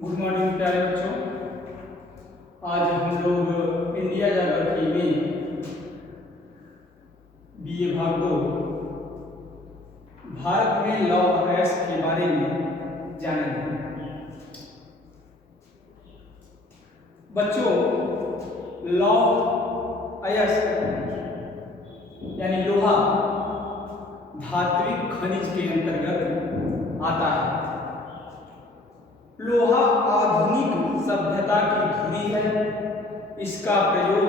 Good morning प्यारे बच्चों। आज हम लोग इंडिया ज्योग्राफी में बीए भाग 2 भारत में लॉ ऑफ अयस्क के बारे में जानेंगे। बच्चों, लॉ ऑफ अयस्क यानी लोहा धात्विक खनिज के अंतर्गत आता है। लोहा आधुनिक सभ्यता की धुरी है। इसका प्रयोग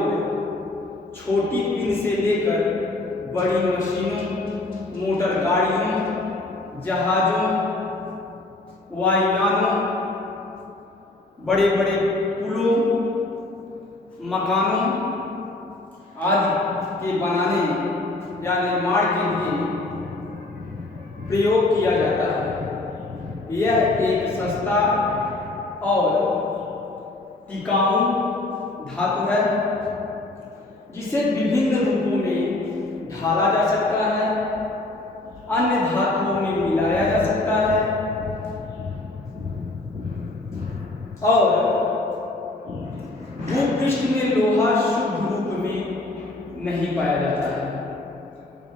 छोटी पिन से लेकर बड़ी मशीनों, मोटर गाड़ियों, जहाजों, वायुयानों, बड़े बड़े पुलों, मकानों आदि के बनाने या निर्माण के लिए प्रयोग किया जाता है। यह एक सस्ता और टिकाऊ धातु है जिसे विभिन्न रूपों में ढाला जा सकता है, अन्य धातुओं में मिलाया जा सकता है और भूपृष्ठ में लोहा शुद्ध रूप में नहीं पाया जाता है।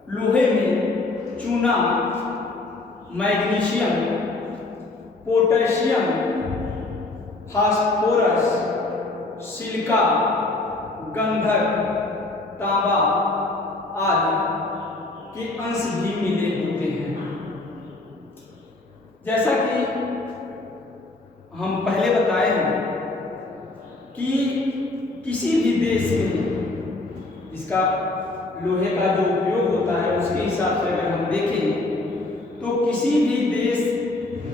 लोहे में चूना, मैग्नीशियम, पोटेशियम, फास्फोरस, सिलिका, गंधक, तांबा आदि के अंश भी मिले होते हैं। जैसा कि हम पहले बताए हैं कि किसी भी देश में इसका लोहे का जो उपयोग होता है उसके हिसाब से अगर हम देखें तो किसी भी देश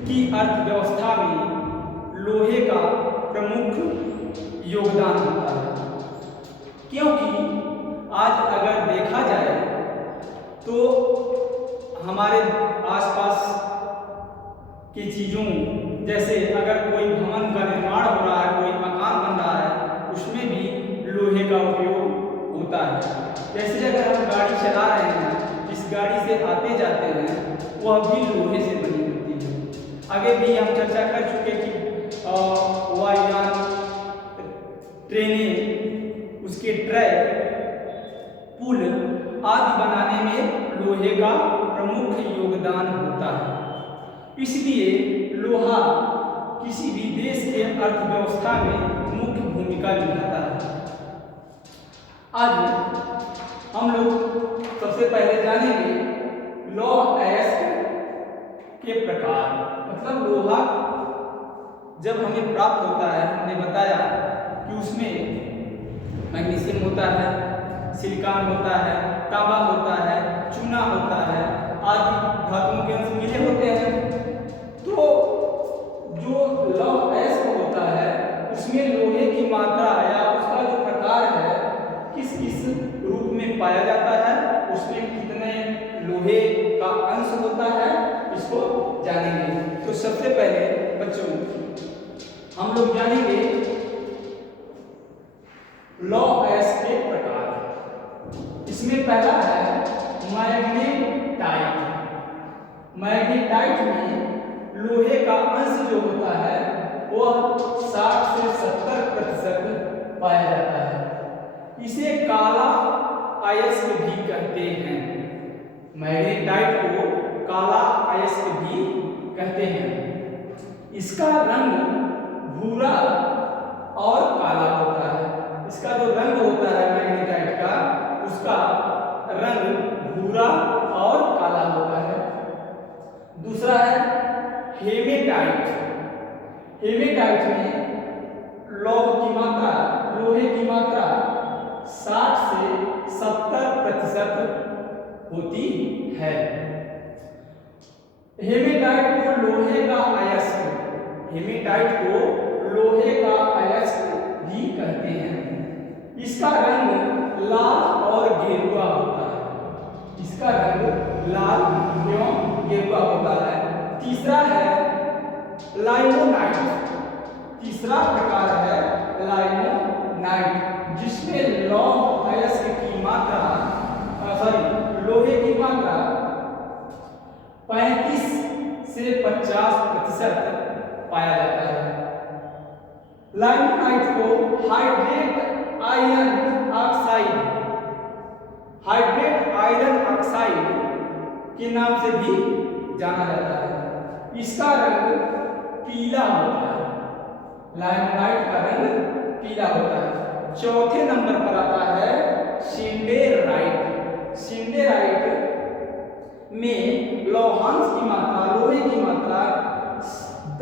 की अर्थव्यवस्था में लोहे का प्रमुख योगदान होता है। क्योंकि आज अगर देखा जाए तो हमारे आसपास की चीज़ों, जैसे अगर कोई भवन का निर्माण हो रहा है, कोई मकान बन रहा है, उसमें भी लोहे का उपयोग होता है। जैसे अगर हम गाड़ी चला रहे हैं, जिस गाड़ी से आते जाते हैं वह भी लोहे से बनी होती है। आगे भी हम चर्चा कर चुके कि वायुयान, ट्रेनें, उसके ट्रैक, पुल आदि बनाने में लोहे का प्रमुख योगदान होता है। इसलिए लोहा किसी भी देश के अर्थव्यवस्था में मुख्य भूमिका निभाता है। आज हम लोग सबसे पहले जानेंगे लॉ ऑफ अयस्क के प्रकार। मतलब लोहा जब हमें प्राप्त होता है, हमने बताया कि उसमें मैग्नीशियम होता है, सिलिकॉन होता है, तांबा होता है, चूना होता है आदि धातुओं के अंश मिले होते हैं। तो जो लॉ ऑफ अयस्क होता है उसमें लोहे की मात्रा या उसका जो प्रकार है किस किस रूप में पाया जाता है, उसमें कितने लोहे का अंश होता है, इसको जानेंगे। तो सबसे पहले बच्चों हम लोग जानेंगे लॉ ऑफ अयस्क के प्रकार। इसमें पहला है मैग्नेटाइट। मैग्नेटाइट में लोहे का अंश जो होता है वह 60 से 70% पाया जाता है। इसे काला अयस्क भी कहते हैं। मैग्नेटाइट को काला अयस्क भी कहते हैं। इसका रंग भूरा और काला होता है। इसका जो रंग होता है मैग्नेटाइट का, उसका रंग भूरा और काला होता है। दूसरा है हेमेटाइट। हेमेटाइट में लोहे की मात्रा 60 से 70% होती है। हेमेटाइट को लोहे का अयस्क भी कहते हैं। इसका रंग लाल और गेरुआ होता है। इसका रंग लाल एवं गेरुआ होता है। तीसरा है लाइमोनाइट। तीसरा प्रकार है लाइमोनाइट, जिसमें लॉ ऑफ अयस्क की मात्रा लोहे की मात्रा 35 से 50% पाया जाता है। लाइमोनाइट को हाइड्रेट आयरन ऑक्साइड के नाम से भी जाना जाता है। इसका रंग पीला होता है। लाइमोनाइट का रंग पीला होता है। चौथे नंबर पर आता है सिंडेराइट। सिंडेराइट में लौहांश की मात्रा, लोहे की मात्रा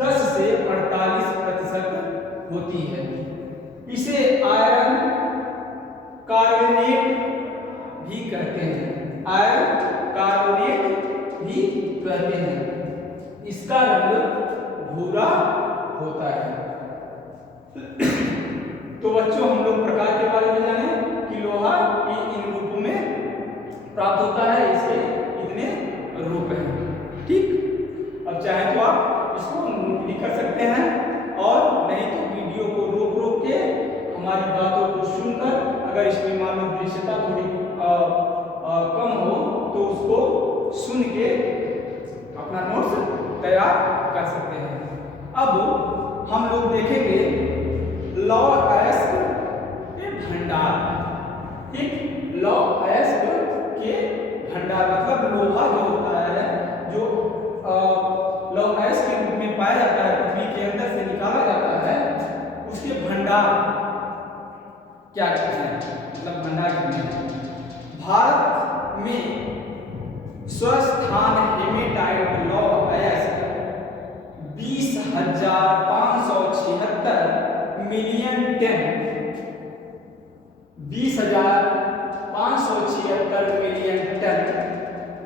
10 से 48% होती है। इसे आयरन कार्बोनेट भी कहते हैं। आयरन कार्बोनेट भी कहते हैं। इसका रंग भूरा होता है। तो बच्चों, हम लोग प्रकार के बारे में जाने कि लोहा इन रूपों में प्राप्त होता है। इसके इतने रूप हैं। ठीक, अब चाहे तो आप इसको नोट भी कर सकते हैं और नहीं तो वीडियो को रोक रोक के हमारी बातों को सुनकर, अगर इसमें मान लो दृश्यता थोड़ी कम हो तो उसको सुन के अपना नोट्स तैयार कर सकते हैं। अब हम लोग देखेंगे लौह अयस्क के भंडार। ठीक, लौह अयस्क के भंडार मतलब लोहा जो होता है, जो लौह अयस्क के रूप में पाया जाता है, पृथ्वी के अंदर से निकाला जाता है, उसके भंडार क्या कहते हैं, मतलब भंडार कितने हैं। भारत में स्वस्थान हेमेटाइट लौह अयस्क 20,576 मिलियन टन, 20,576 मिलियन टन।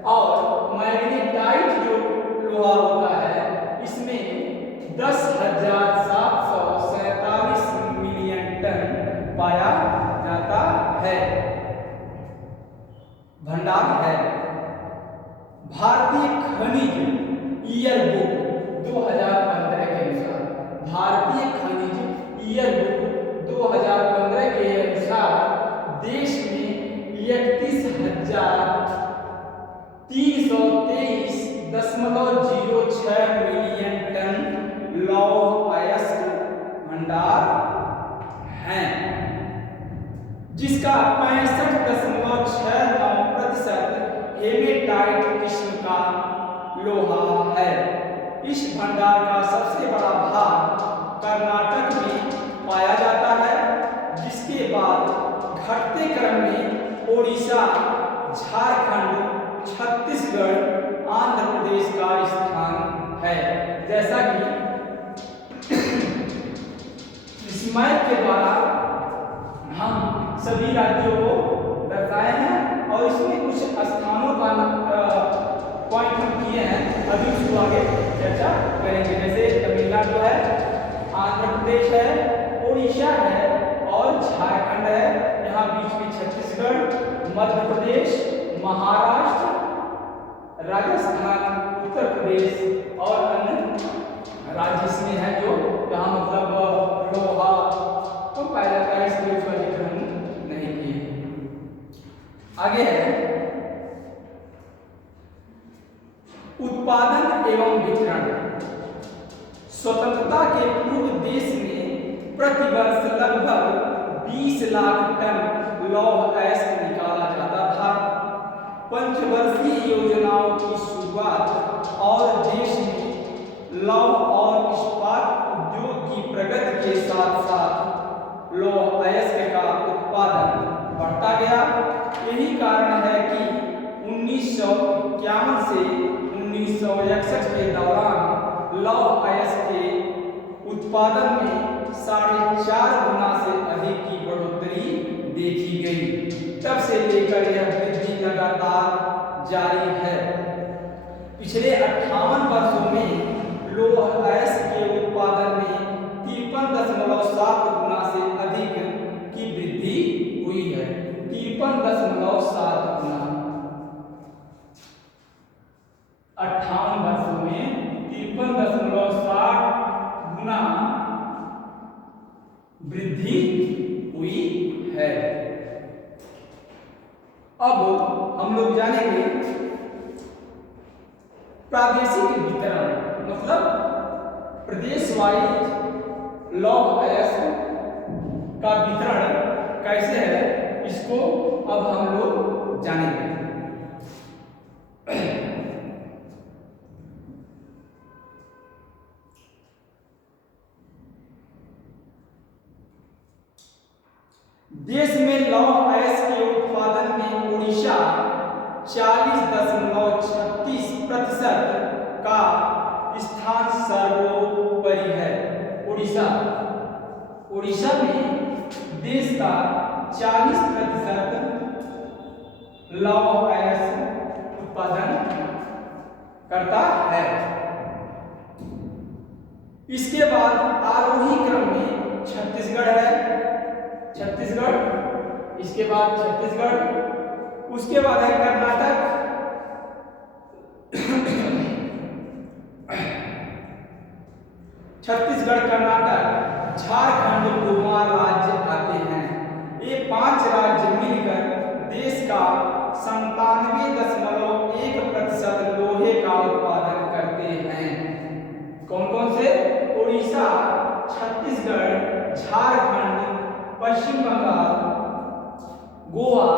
और मैग्नेटाइट जो लोहा होता है, इसमें 10,747 मिलियन टन पाया जाता है, भंडार है। भारतीय खनिज ईयरबुक 2015 के अनुसार, भारतीय खनिज ईयरबुक 2015 के अनुसार देश में 31,323.06 मिलियन टन लौह अयस्क भंडार हैं, जिसका 65.69% हेमेटाइट किस्म का लोहा है। इस भंडार का सबसे बड़ा भाग कर्नाटक में पाया जाता है, जिसके बाद घटते क्रम में ओडिशा, झारखंड, छत्तीसगढ़, आंध्र प्रदेश का स्थान है। जैसा कि इस मैप के द्वारा हम सभी राज्यों को दर्शाए हैं और इसमें कुछ स्थानों का पॉइंट हम किए हैं, अभी उसको आगे चर्चा करेंगे। जैसे तमिलनाडु है, आंध्र प्रदेश है, उड़ीसा है और झारखंड है। यहाँ बीच में छत्तीसगढ़, मध्य प्रदेश, महाराष्ट्र, राजस्थान, उत्तर प्रदेश और अन्य राज्य इसमें है जो जहाँ मतलब लोहा तो पाया जाता है, इसलिए उसका जिक्र हम नहीं किए। आगे है उत्पादन एवं वितरण। स्वतंत्रता के पूर्व देश में प्रतिवर्ष लगभग 20 लाख टन लौह अयस्क निकाला जाता था। पंचवर्षीय योजनाओं की शुरुआत और देश में लौह और इस्पात उद्योग की प्रगति के साथ साथ लौह अयस्क का उत्पादन बढ़ता गया। यही कारण है कि 1951 से 1961 के दौरान लौह अयस्क के उत्पादन में 4.5 गुना से अधिक की बढ़ोतरी देखी गई। तब से लेकर यह वृद्धि लगातार जारी है। पिछले 58 वर्षों में लौह अयस्क के उत्पादन में 53.7 गुना से अधिक की वृद्धि हुई है। 53.7 गुना, 58 वर्षों में 53.7 गुना वृद्धि हुई है। अब हम लोग जानेंगे प्रादेशिक वितरण, मतलब प्रदेश वाइज लौह अयस्क का वितरण कैसे है, इसको अब हम लोग जानेंगे। देश में लौह अयस्क के उत्पादन में उड़ीसा 40.36% का स्थान सर्वोपरि है। उड़ीसा में देश का 40% लौह अयस्क उत्पादन करता है। इसके बाद आरोही क्रम में छत्तीसगढ़ है, इसके बाद छत्तीसगढ़, उसके बाद है कर्नाटक, छत्तीसगढ़, कर्नाटक, झारखंड, गोवा राज्य आते हैं। ये 5 राज्य मिलकर देश का 97.1% लोहे का उत्पादन करते हैं। कौन कौन से? उड़ीसा, छत्तीसगढ़, झारखंड, पश्चिम बंगाल, गोवा,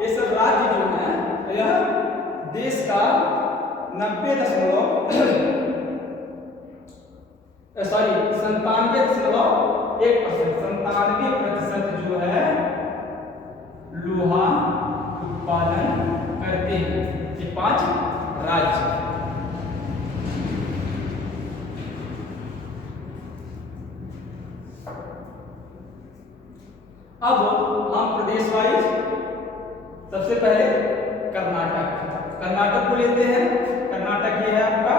ये सब राज्य जो है यह देश का 97.1% जो है लोहा उत्पादन करते हैं। ये 5 राज्य। अब हम प्रदेश वाइज सबसे पहले कर्नाटक को लेते हैं। कर्नाटक ये है आपका,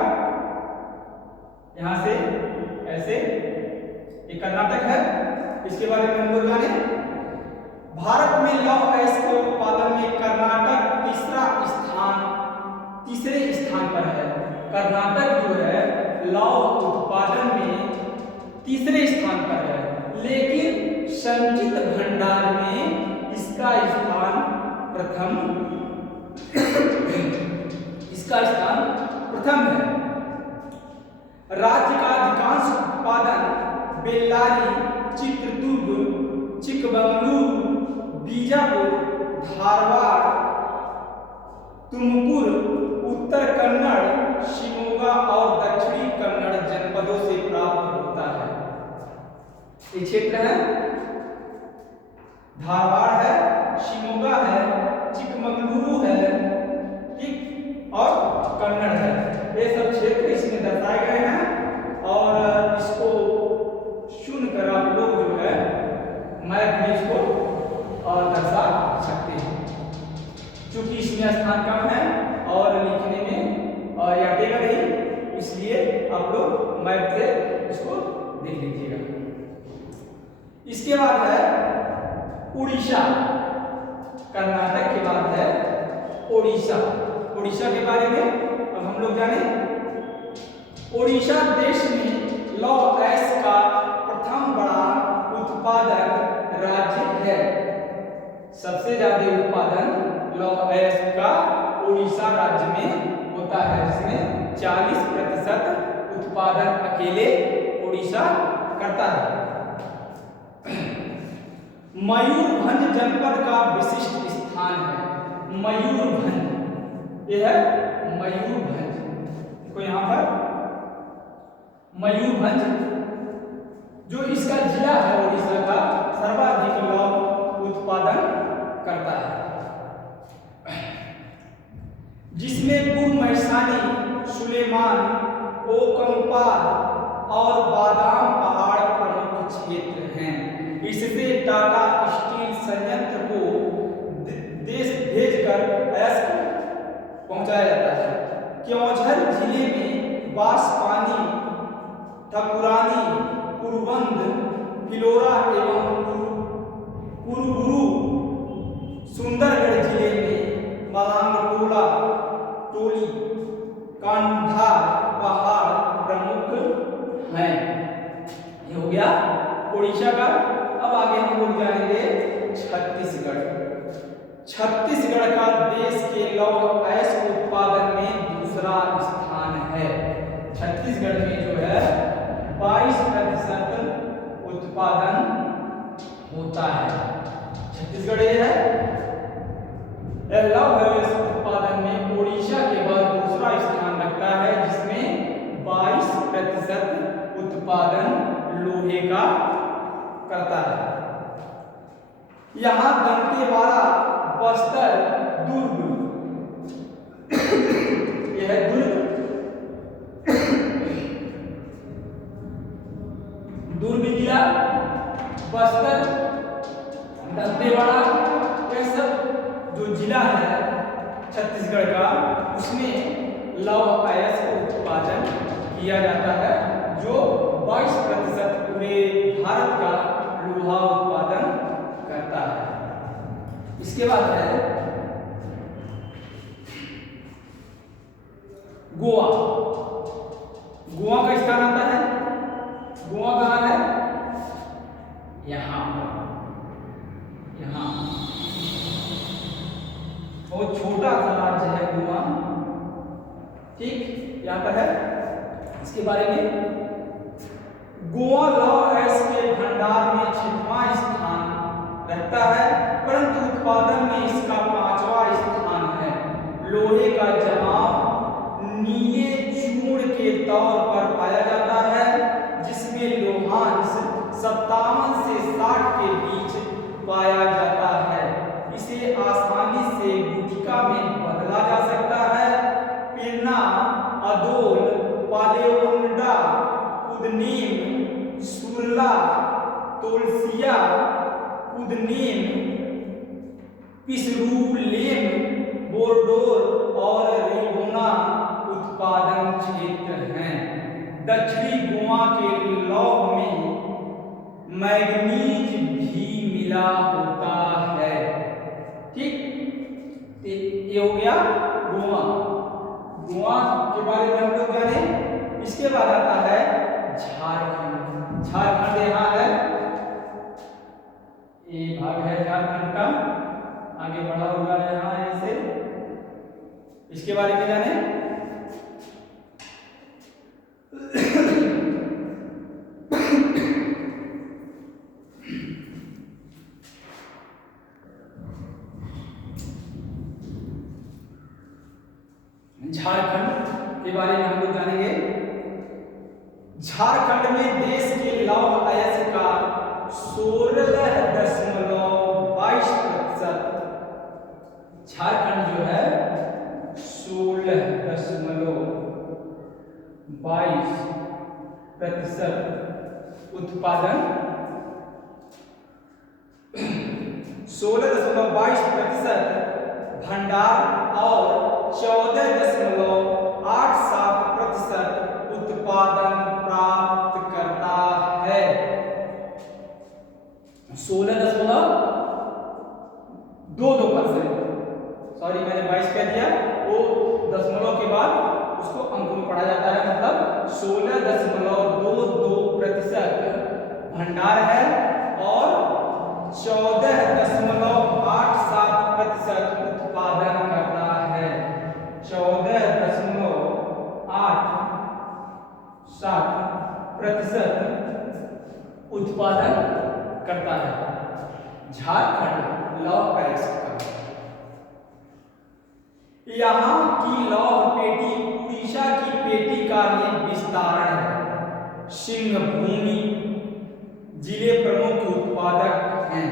यहां से ऐसे, ये कर्नाटक है। इसके बारे में हम लोग जाने। भारत में लौह अयस्क के उत्पादन में कर्नाटक तीसरे स्थान पर है। कर्नाटक जो है लौह उत्पादन में तीसरे स्थान पर है, लेकिन संचित भंडार में इसका स्थान प्रथम है। राज्य का अधिकांश उत्पादन बेल्लारी, चित्रदुर्ग, चिकमंगलूर, बीजापुर, धारवाड़, तुमकुर, उत्तर कन्नड़, शिमोगा और दक्षिणी कन्नड़ जनपदों से प्राप्त होता है। ये क्षेत्र है, धारवाड़ है, शिमोगा है, चिकमंगलुरु है, ठीक, और कन्नड़ है। ये सब क्षेत्र इसमें दर्शाए गए हैं और इसको चुनकर आप लोग जो है मैप में इसको दर्शा सकते हैं। क्योंकि इसमें स्थान कम है और लिखने में यादेगा नहीं, इसलिए आप लोग मैप से इसको देख लीजिएगा। इसके बाद है उड़ीसा। कर्नाटक के बाद है उड़ीसा के बारे में अब हम लोग जाने। उड़ीसा देश में लौह अयस्क का प्रथम बड़ा उत्पादक राज्य है। सबसे ज्यादा उत्पादन लौह अयस्क का उड़ीसा राज्य में होता है, जिसमें 40% उत्पादन अकेले उड़ीसा करता है। मयूरभंज जनपद का विशिष्ट स्थान है। मयूरभंज, यह है मयूरभंज, देखो यहां पर मयूरभंज जो इसका जिला है उड़ीसा का सर्वाधिक लौह उत्पादन करता है, जिसमें कुरमैसानी, सुलेमान, ओकमपाद और बादाम पहाड़ प्रमुख क्षेत्र हैं। इससे टाटा स्टील संयंत्र को देश भेजकर अयस्क पहुंचाया जाता है। क्योंझर जिले में बांसपानी, ठकुरानी, कुरुबंद, फिलोरा एवं कुरुगुरु, सुंदरगढ़ जिले में मलांगटोला, टोली, कांधार पहाड़ प्रमुख हैं। ये हो गया उड़ीसा का। अब आगे हम लोग जानेंगे छत्तीसगढ़ का देश के लौह अयस्क उत्पादन में दूसरा स्थान है। छत्तीसगढ़ में जो है 22% होता है। छत्तीसगढ़ ये है। लौह अयस्क उत्पादन में ओडिशा के बाद दूसरा स्थान रखता है, जिसमें 22% उत्पादन लोहे का करता है। यहाँ दंतेवाड़ा, बस्तर, दुर्ग, यह है दुर्ग जिला, बस्तर, दंतेवाड़ा, यह सब जो जिला है छत्तीसगढ़ का, उसमें लौह अयस्क उत्पादन किया जाता है, जो 22% पूरे भारत का लोहा उत्पादन करता है। इसके बाद है गोवा। गोवा का स्थान आता है। गोवा कहाँ है? यहाँ यहाँ बहुत छोटा सा राज्य है गोवा, ठीक, यहाँ पर है। इसके बारे में गोवा लौह अयस्क के भंडार में 6वां स्थान रखता है, परंतु उत्पादन में इसका 5वां स्थान है। लोहे का जमाव नीले चूर्ण के तौर पर पाया जाता है, जिसमें लोहांश 57 से 60 के बीच पाया जाता है। इसे आसानी से गुटिका में बदला जा सकता है। पिरना, अदोल, पालेवोंडा, कुदनीम, सुरला, तोलसिया, कुदनीम, पिसरूलेम, बोरडोर और रिगोना उत्पादन क्षेत्र हैं। दक्षिणी गोवा के लौह में मैग्नीज भी मिला होता है, ठीक। ये हो गया गोवा। गोवा के बारे में हम लोग जाने। इसके बाद आता है झारखंड। झारखंड यहाँ है, ये भाग है झारखंड का, आगे बढ़ा हुआ है यहाँ ऐसे। इसके बारे में जाने। झारखंड के बारे में हम लोग जानेंगे। झारखंड में देश के लौह अयस्क का 16.22%, झारखंड जो है 16.22% उत्पादन, 16.22% भंडार और 14.87% उत्पादन प्राप्त करता है। 16.22%, सॉरी मैंने 22 कह दिया, वो दशमलव के बाद उसको अंक में पढ़ा जाता है, मतलब 16.22% भंडार है और 14.87% उत्पादन करता है। 14.87% उत्पादन करता है झारखंड लौह अयस्क का। यहाँ की लौह पेटी उड़ीसा की पेटी का ही विस्तारण है। सिंहभूमि जिले प्रमुख उत्पादक हैं।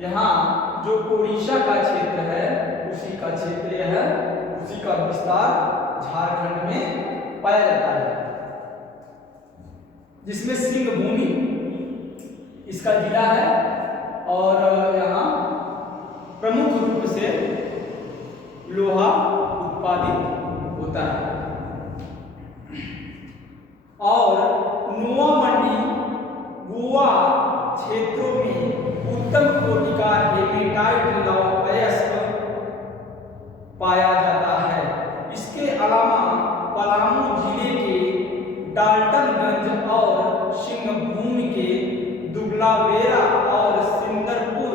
यहाँ जो उड़ीसा का क्षेत्र है, उसी का क्षेत्र है, उसी का विस्तार झारखंड में पाया जाता है, जिसमें सिंहभूमि इसका जिला है और यहाँ प्रमुख रूप से लोहा उत्पादित होता है। और नोवा मंडी गोवा क्षेत्रों में उत्तम कोटि का हेमेटाइट लौह अयस्क पाया जाता है। इसके अलावा पलामू जिले के डाल्टनगंज और सिंहभूमि के दुगलावेरा और सिंदरपुर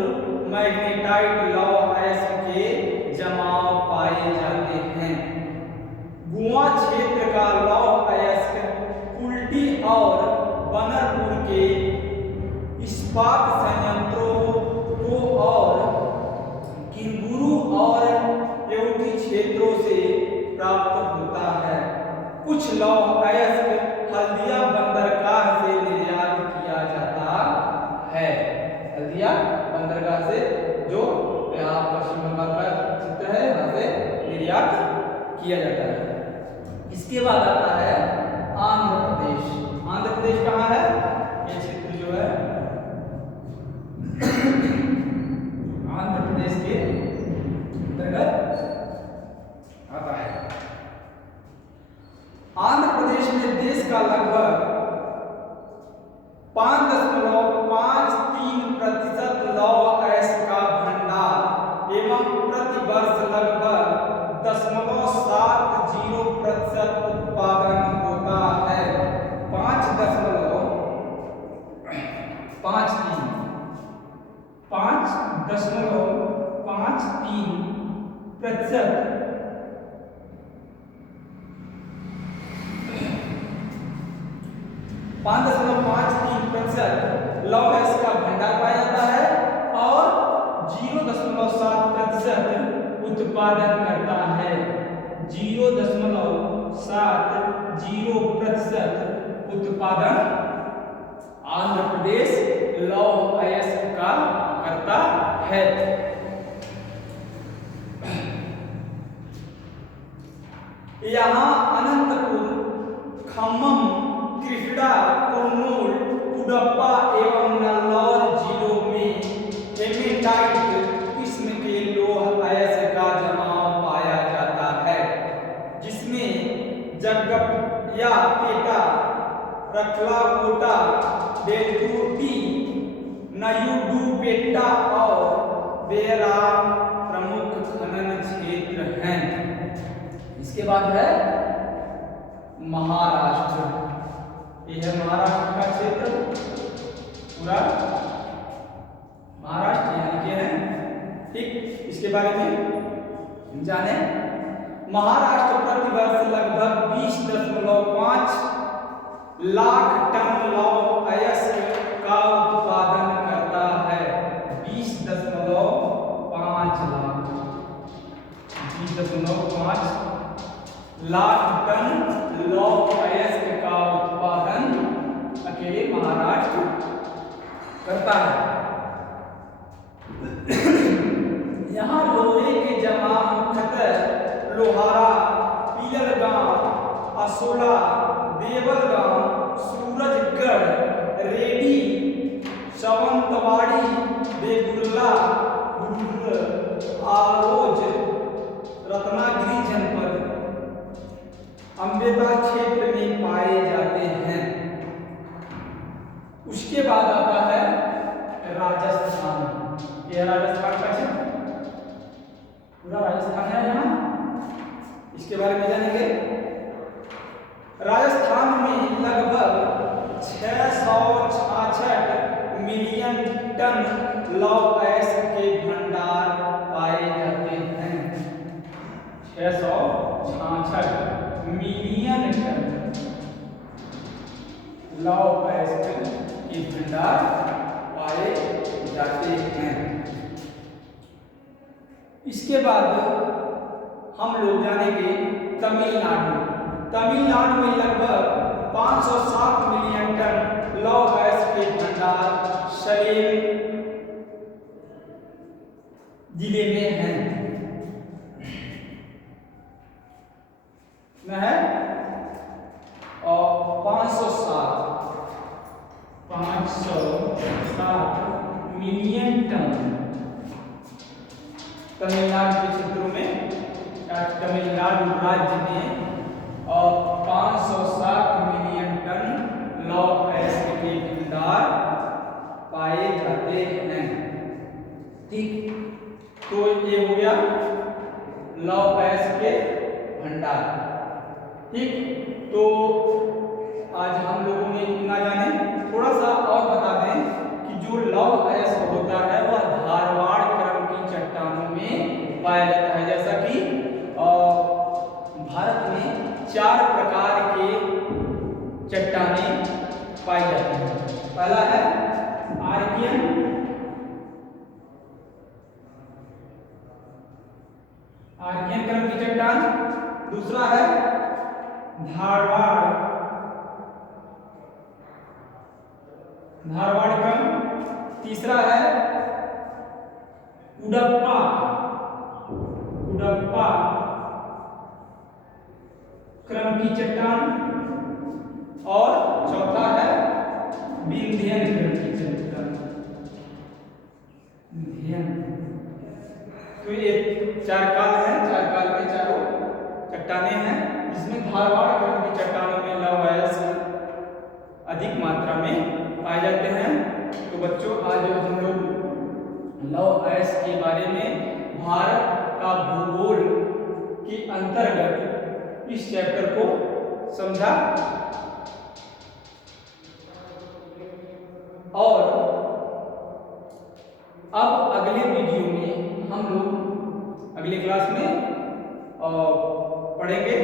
मैग्नेटाइट लौह अयस्क के जमाव पाए जाते हैं। गोवा क्षेत्र का लौह अयस्क कुल्टी और बनरपुर के इस्पात संयंत्र प्राप्त होता है। कुछ लौह अयस्क हल्दिया बंदरगाह से निर्यात किया जाता है। हल्दिया बंदरगाह से जो यहाँ पश्चिम बंगाल का चित्र है, यहाँ से निर्यात किया जाता है। इसके बाद आता है आंध्र प्रदेश। आंध्र प्रदेश कहाँ है? ये क्षेत्र जो है आंध्र प्रदेश के अंतर्गत आता है। आंध्र प्रदेश में देश का लगभग 5.53% लौह अयस्क का भंडार एवं प्रति वर्ष लगभग 0.70% उत्पादन होता है। 5.53% लौह अयस्क का भंडार पाया जाता है और 0.7% उत्पादन करता है। 0.70% उत्पादन आंध्र प्रदेश लौह अयस्क का करता है। यहाँ अनंतपुर, खम्मम, कृष्णा, कुर्नूल, कुडप्पा एवं नल्लौर जिलों में हेमेटाइट किस्म के लौह अयस्क का जमाव पाया जाता है, जिसमें जग्गपिया पेटा, रखलाकोटा, बेलकुर्ती, नयूडुपेटा और बेराम प्रमुख खनन क्षेत्र हैं। इसके बाद है महाराष्ट्र। ये है महाराष्ट्र का क्षेत्र, पूरा महाराष्ट्र यानी कि है। ठीक, इसके बारे में जाने। महाराष्ट्र प्रति वर्ष लगभग 20.5 लाख टन लौह अयस्क का उत्पादन करता है। 20.5 लाख टन लौह अयस्क का उत्पादन अकेले महाराष्ट्र करता है। यहाँ लोहे के जमाव मुख्यतः लोहारा, पीलरगांव, असोला, देवलगांव, सूरजगढ़, रेडी, सावंतवाड़ी, बेगुर्ला, आलोज, रत्नागिरी जनपद, अम्बेता क्षेत्र में पाए जाते हैं। उसके बाद आता है राजस्थान। यह राजस्थान का क्षेत्र, पूरा राजस्थान है यहाँ। इसके बारे में जानेंगे। राजस्थान में लगभग 666 मिलियन टन लौह अयस्क के भंडार पाए जाते हैं। 666 मिलियन टन लौह अयस्क के भंडार पाए जाते हैं। इसके बाद हम लोग जानेंगे तमिलनाडु। तमिलनाडु में लगभग 507 मिलियन टन लौह अयस्क के भंडार सलेम जिले में हैं। है और 507 मिलियन टन तमिलनाडु के क्षेत्रों में, तमिलनाडु राज्य में, और 507 मिलियन टन लौह अयस्क के भंडार पाए जाते हैं। ठीक, तो ये हो गया लौह अयस्क के भंडार। ठीक, तो आज हम लोगों ने इतना जाने। थोड़ा सा और बता दें कि जो लौह अयस्क होता है वह धारवाड़ क्रम की चट्टानों में पाया जाता है। जैसा कि भारत में 4 प्रकार के चट्टानें पाई जाती हैं। पहला है आर्कियन, आर्कियन क्रम की चट्टान। दूसरा है धारवाड़, धारवाड़ क्रम। तीसरा है उडप्पा, उडप्पा क्रम की चट्टान। और चौथा है विंध्यन क्रम की चट्टान, विंध्यन। तो ये चार काल है, चार काल के चारों चट्टाने हैं, जिसमें धारवाड़ क्रम की चट्टानों में लौह अयस्क अधिक मात्रा में पाए जाते हैं। तो बच्चों आज हम लोग लौह अयस्क के बारे में भारत का भूगोल के अंतर्गत इस चैप्टर को समझा। और अब अगले वीडियो में हम लोग अगले क्लास में पढ़ेंगे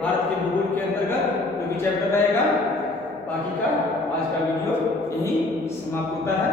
भारत के भूगोल के अंतर्गत जो भी चैप्टर रहेगा। बाकी का आज का वीडियो यही समाप्त होता है।